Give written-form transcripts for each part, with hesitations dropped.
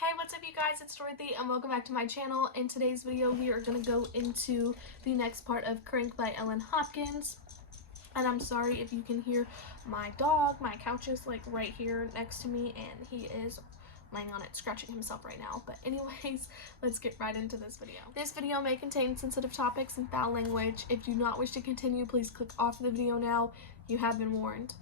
Hey, what's up you guys? It's Dorothy and welcome back to my channel. In today's video, we are going to go into the next part of Crank by Ellen Hopkins. And I'm sorry if you can hear my dog. My couch is like right here next to me and he is laying on it, scratching himself right now. But anyways, let's get right into this video. This video may contain sensitive topics and foul language. If you do not wish to continue, please click off the video now. You have been warned.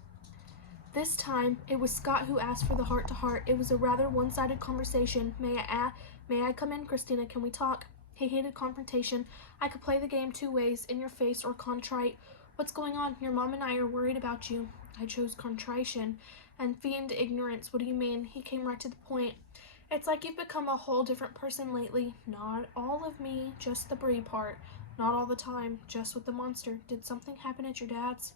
This time, it was Scott who asked for the heart-to-heart. It was a rather one-sided conversation. May I come in, Christina? Can we talk? He hated confrontation. I could play the game two ways, in your face or contrite. What's going on? Your mom and I are worried about you. I chose contrition. And feigned ignorance. What do you mean? He came right to the point. It's like you've become a whole different person lately. Not all of me, just the Brie part. Not all the time, just with the monster. Did something happen at your dad's?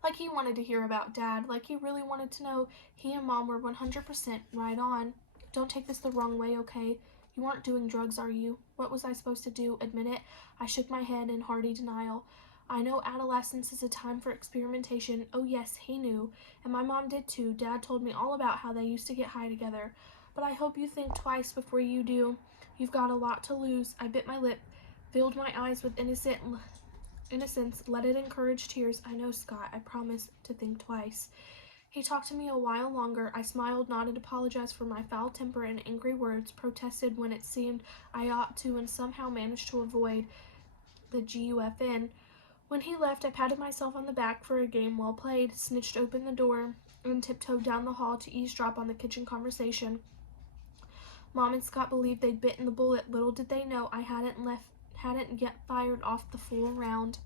Like he wanted to hear about Dad, like he really wanted to know he and Mom were 100% right on. Don't take this the wrong way, okay? You aren't doing drugs, are you? What was I supposed to do? Admit it? I shook my head in hearty denial. I know adolescence is a time for experimentation. Oh yes, he knew. And my mom did too. Dad told me all about how they used to get high together. But I hope you think twice before you do. You've got a lot to lose. I bit my lip, filled my eyes with innocence, let it encourage tears. I know, Scott. I promise to think twice. He talked to me a while longer. I smiled, nodded, apologized for my foul temper and angry words, protested when it seemed I ought to, and somehow managed to avoid the GUFN. When he left, I patted myself on the back for a game well played, snitched open the door, and tiptoed down the hall to eavesdrop on the kitchen conversation. Mom and Scott believed they'd bitten the bullet. Little did they know I hadn't yet fired off the full round.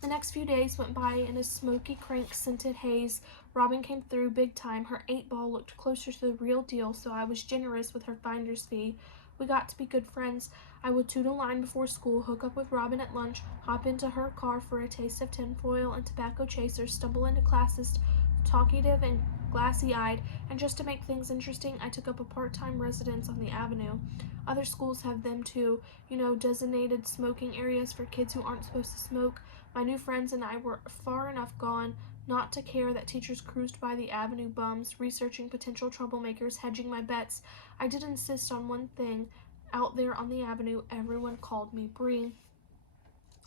The next few days went by in a smoky, crank-scented haze. Robin came through big time. Her 8-ball looked closer to the real deal, so I was generous with her finder's fee. We got to be good friends. I would toot a line before school, hook up with Robin at lunch, hop into her car for a taste of tinfoil and tobacco chasers, stumble into classes talkative and glassy-eyed, and just to make things interesting, I took up a part-time residence on the avenue. Other schools have them too, designated smoking areas for kids who aren't supposed to smoke. My new friends and I were far enough gone not to care that teachers cruised by the avenue bums, researching potential troublemakers, hedging my bets. I did insist on one thing. Out there on the avenue, everyone called me Brie.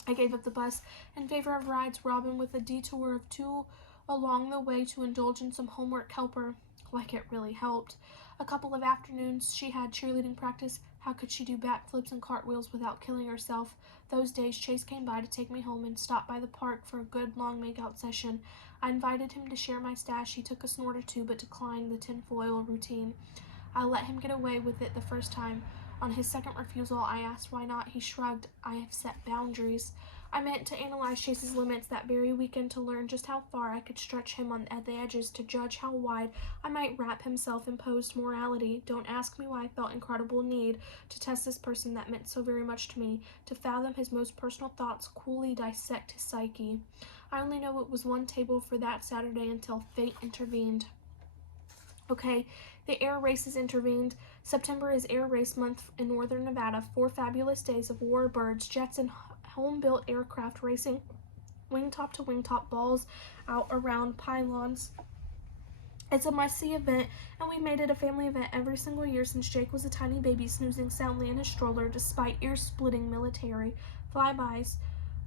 I gave up the bus in favor of rides, Robin with a detour of 2 along the way to indulge in some homework helper. Like it really helped. A couple of afternoons she had cheerleading practice. How could she do backflips and cartwheels without killing herself? Those days Chase came by to take me home and stopped by the park for a good long make-out session. I invited him to share my stash. He took a snort or two but declined the tinfoil routine. I let him get away with it the first time. On his second refusal, I asked why not. He shrugged. I have set boundaries. I meant to analyze Chase's limits that very weekend to learn just how far I could stretch him at the edges, to judge how wide I might wrap him self-imposed morality. Don't ask me why I felt incredible need to test this person that meant so very much to me, to fathom his most personal thoughts, coolly dissect his psyche. I only know it was one table for that Saturday until fate intervened. Okay, the air races intervened. September is air race month in northern Nevada. 4 fabulous days of warbirds, jets, and home-built aircraft racing, wingtop to wingtop, balls out around pylons. It's a must-see event, and we've made it a family event every single year since Jake was a tiny baby snoozing soundly in his stroller despite ear-splitting military flybys.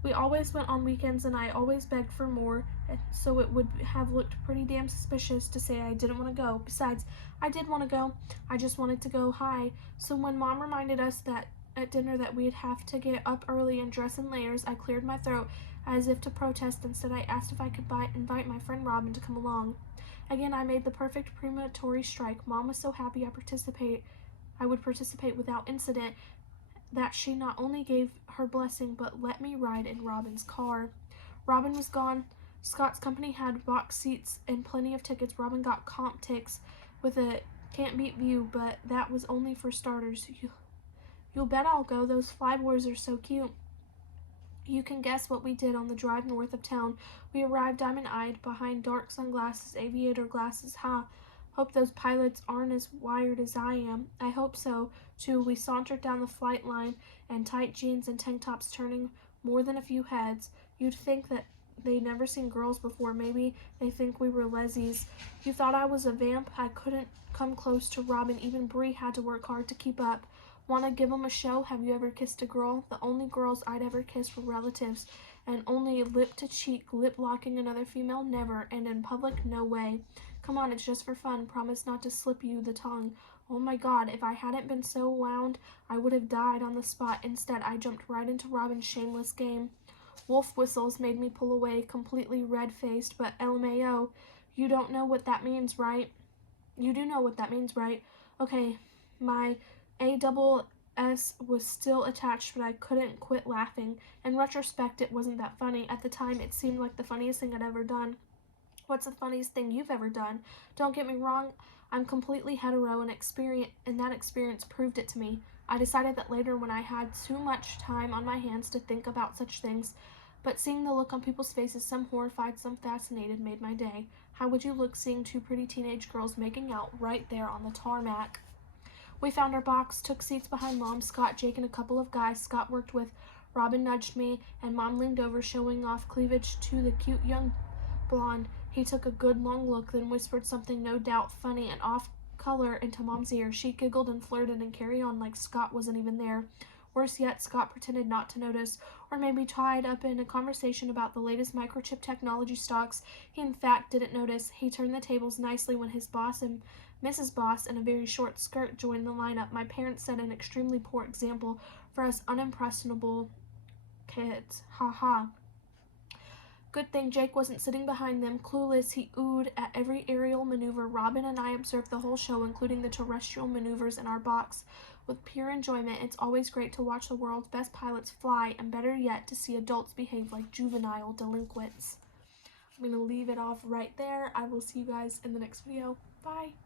We always went on weekends, and I always begged for more, so it would have looked pretty damn suspicious to say I didn't want to go. Besides, I did want to go. I just wanted to go high. So when Mom reminded us that at dinner that we'd have to get up early and dress in layers, I cleared my throat as if to protest. Instead, I asked if I could invite my friend Robin to come along. Again, I made the perfect premonitory strike. Mom was so happy I would participate without incident, that she not only gave her blessing but let me ride in Robin's car. Robin was gone. Scott's company had box seats and plenty of tickets. Robin got comp ticks with a can't-beat view, but that was only for starters. You'll bet I'll go. Those flyboys are so cute. You can guess what we did on the drive north of town. We arrived diamond-eyed behind dark sunglasses, aviator glasses. Hope those pilots aren't as wired as I am. I hope so, too. We sauntered down the flight line in tight jeans and tank tops, turning more than a few heads. You'd think that they never seen girls before. Maybe they think we were lesbies. You thought I was a vamp? I couldn't come close to Robin. Even Bree had to work hard to keep up. Want to give 'em a show? Have you ever kissed a girl? The only girls I'd ever kissed were relatives, and only lip to cheek, lip locking another female, never, and in public, no way. Come on, it's just for fun. Promise not to slip you the tongue. Oh my God, if I hadn't been so wound, I would have died on the spot. Instead, I jumped right into Robin's shameless game. Wolf whistles made me pull away, completely red-faced, but LMAO, you don't know what that means, right? You do know what that means, right? Okay, my ASS was still attached, but I couldn't quit laughing. In retrospect, it wasn't that funny. At the time, it seemed like the funniest thing I'd ever done. What's the funniest thing you've ever done? Don't get me wrong, I'm completely hetero, and that experience proved it to me. I decided that later, when I had too much time on my hands to think about such things, but seeing the look on people's faces, some horrified, some fascinated, made my day. How would you look seeing two pretty teenage girls making out right there on the tarmac? We found our box, took seats behind Mom, Scott, Jake, and a couple of guys Scott worked with. Robin nudged me, and Mom leaned over, showing off cleavage to the cute young blonde. He took a good long look, then whispered something no doubt funny and off color into Mom's ear. She giggled and flirted and carried on like Scott wasn't even there. Worse yet, Scott pretended not to notice, or maybe tied up in a conversation about the latest microchip technology stocks. He in fact didn't notice. He turned the tables nicely when his boss and Mrs. Boss in a very short skirt joined the lineup. My parents set an extremely poor example for us unimpressionable kids. Ha ha. Good thing Jake wasn't sitting behind them. Clueless, he oohed at every aerial maneuver. Robin and I observed the whole show, including the terrestrial maneuvers in our box, with pure enjoyment. It's always great to watch the world's best pilots fly, and better yet, to see adults behave like juvenile delinquents. I'm going to leave it off right there. I will see you guys in the next video. Bye.